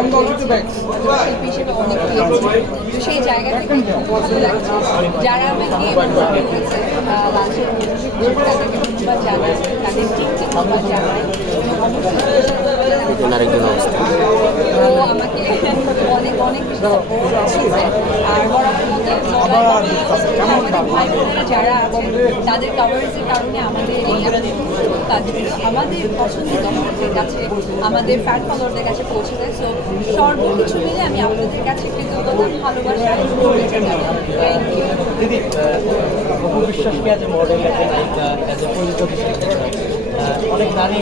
শিল্পী হিসেবে অনেক পেয়েছি। তো সেই জায়গা থেকে খুব ভালো লাগছে যারা আমাকে লাঞ্চের তাদেরকে ধন্যবাদ জানাই তাদের টিমকে ধন্যবাদ জানাই ও আমাকে অনেক অনেক আর বরাবর যারা তাদের কাভারেজের কারণে আমাদের এই কাজগুলো আমাদের পছন্দের দর্শকদের কাছে আমাদের ফ্যান ফলোয়ারদের কাছে পৌঁছে দেয়। সো সর্বকিছু মিলে আমি আপনাদের কাছে কৃতজ্ঞতা ভালোবাসা দিদি বিশ্বাসকে as a model as a নায়িকা অ্যাজ এ পরিচালক অনেক নারী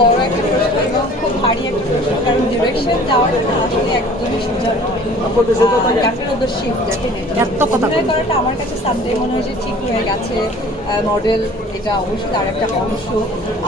বড় একটা ভারী একটা প্রশ্ন কারণ ডিরেকশন দেওয়াটা আসলে একদমই সোজা ক্যাপ্টেন অফ এত কথা করাটা আমার কাছে মনে হয় যে ঠিক হয়ে গেছে। মডেল এটা অবশ্যই তার একটা অংশ।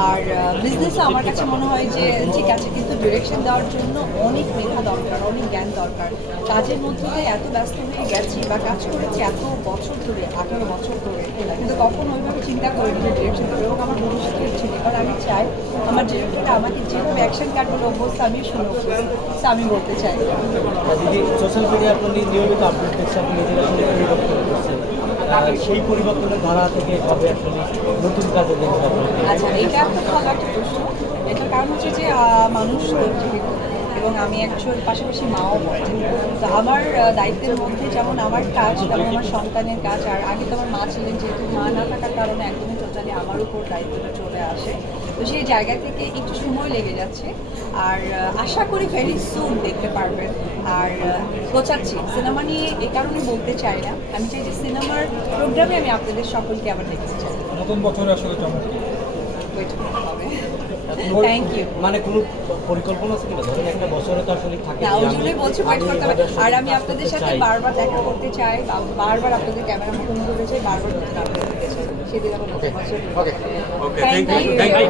আর বিজনেসও আমার কাছে মনে হয় যে ঠিক আছে কিন্তু ডিরেকশন দেওয়ার জন্য অনেক মেধা দরকার অনেক জ্ঞান দরকার। কাজের মধ্যে এত ব্যস্ত হয়ে গেছি বা কাজ করেছি এত বছর ধরে আঠারো বছর ধরে কিন্তু কখন ওইভাবে চিন্তা করিনি যে ডিরেকশন করব এবং আমার ভবিষ্যতে ইচ্ছে নেই কারণ আমি চাই আমার ডিরেক্টরটা আমাকে যেভাবে অ্যাকশন কাটগুলো অভ্যস্ত আমিও শুনে আমি বলতে চাই। দিদি সোশ্যাল মিডিয়া আপনি নিয়মিত আপডেট দেখছেন আপনি নিজের আসলে পরিবর্তন করছেন। সেই পরিবর্তনের ধারা থেকে কবে আসলে নতুন কাজে দেখবেন আচ্ছা এটা একটা ভালো একটা প্রশ্ন। এটার কারণ হচ্ছে যে মানুষ এবং আমি একজন পাশাপাশি মাও বটে তো আমার দায়িত্বের মধ্যে যেমন আমার কাজ তেমন আমার সন্তানের কাজ আর আগে তো আমার মা ছিলেন যেহেতু মা না থাকার কারণে একদমই টোটালি আমার উপর দায়িত্বটা চলে আসে। তো সেই জায়গা থেকে একটু সময় লেগে যাচ্ছে। আর আশা করি ভেরি সুন দেখতে পারবেন। আর বোঝাচ্ছি গোছাচ্ছি। সিনেমা নিয়ে এ কারণে বলতে চাই না। আমি চাই যে সিনেমার প্রোগ্রামে আমি আপনাদের সকলকে আবার দেখতে চাই। নতুন বছরে আসলে চমক হবে থ্যাংক ইউ মানে কোনো পরিকল্পনা আছে কিনা ধরেন একটা বছরে তো আসলে থাকে না যে ওই জন্যই বলছি ওয়েট করতে হবে আর আমি আপনাদের সাথে বারবার দেখা করতে চাই বারবার আপনাদের ক্যামেরা মুখে করতে চাই বারবার চাই সেদিন আমার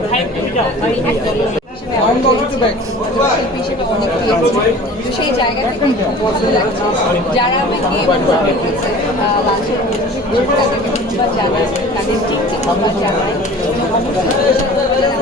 থ্যাংক ইউ সেই জায়গা থেকে ভালো যারা আমাকে লাঞ্চের ধন্যবাদ জানাই তাদের ধন্যবাদ অবশ্যই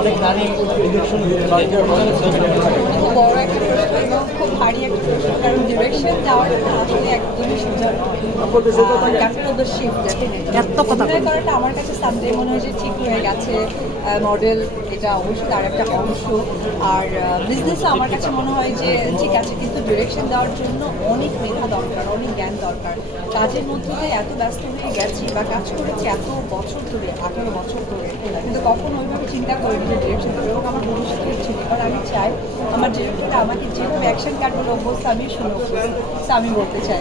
অনেক নারী ডিরেকশন খুব বড় একটা প্রশ্ন এবং খুব ভারী একটা প্রশ্ন কারণ ডিরেকশন দেওয়াটা আসলে একদমই সোজা করাটা আমার কাছে সামডে মনে হয় যে ঠিক হয়ে গেছে। মডেল এটা অবশ্যই তার একটা অংশ। আর বিজনেসও আমার কাছে মনে হয় যে ঠিক আছে কিন্তু ডিরেকশন দেওয়ার জন্য অনেক মেধা দরকার অনেক জ্ঞান দরকার। কাজের মধ্যে দিয়ে এত ব্যস্ত হয়ে গেছি বা কাজ করেছি এত বছর ধরে আঠারো বছর ধরে কিন্তু কখনো ওইভাবে চিন্তা করিনি যে ডিরেকশন এবং আমার ভবিষ্যতে নেই কারণ আমি চাই। আমার ডিরেক্টরটা আমাকে যেভাবে অ্যাকশন কাটগুলো অভ্যস্ত আমিও শুনে অভ্যস্ত আমি বলতে চাই।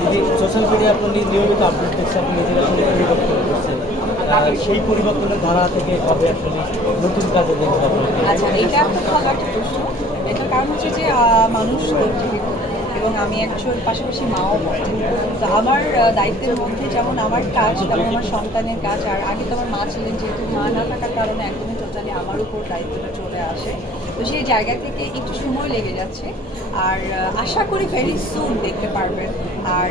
দিদি সোশ্যাল মিডিয়া আপনি নিয়মিত আপডেট দেখছেন আপনি নিজের আসলে পরিবর্তন করছেন। সেই পরিবর্তনের ধারা থেকে কবে আসলে নতুন কাজে আচ্ছা এটা একটা ভালো একটা প্রশ্ন। এটার কারণ হচ্ছে যে মানুষ এবং আমি একজন পাশাপাশি মাও বটে তো আমার দায়িত্বের মধ্যে যেমন আমার কাজ তেমন আমার সন্তানের কাজ আর আগে তো আমার মা ছিলেন যেহেতু মা না থাকার কারণে একদমই টোটালি আমার উপর দায়িত্বটা চলে আসে। তো সেই জায়গা থেকে একটু সময় লেগে যাচ্ছে। আর আশা করি ভেরি সুন দেখতে পারবেন। আর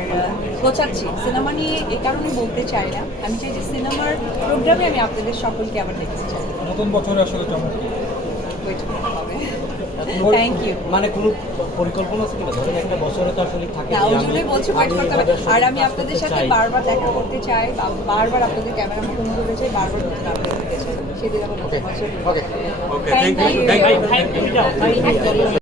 গোছাচ্ছি। সিনেমা নিয়ে এ কারণে বলতে চাই না। আমি চাই যে সিনেমার প্রোগ্রামে আমি আপনাদের সকলকে আবার দেখতে চাই। নতুন বছরে আসলে চমক হবে। থ্যাংক ইউ মানে কোনো পরিকল্পনা আছে কিনা? ধরেন একটা বছরে তো আসলে থাকে না যে ওই আমি- জন্যই বলছি ওয়েট করতে হবে। আর আমি আপনাদের সাথে বারবার দেখা করতে চাই বারবার আপনাদের ক্যামেরা মুখে করতে চাই বারবার নতুন আপডেট চাই সেদিন আমার নতুন বছর থ্যাংক ইউ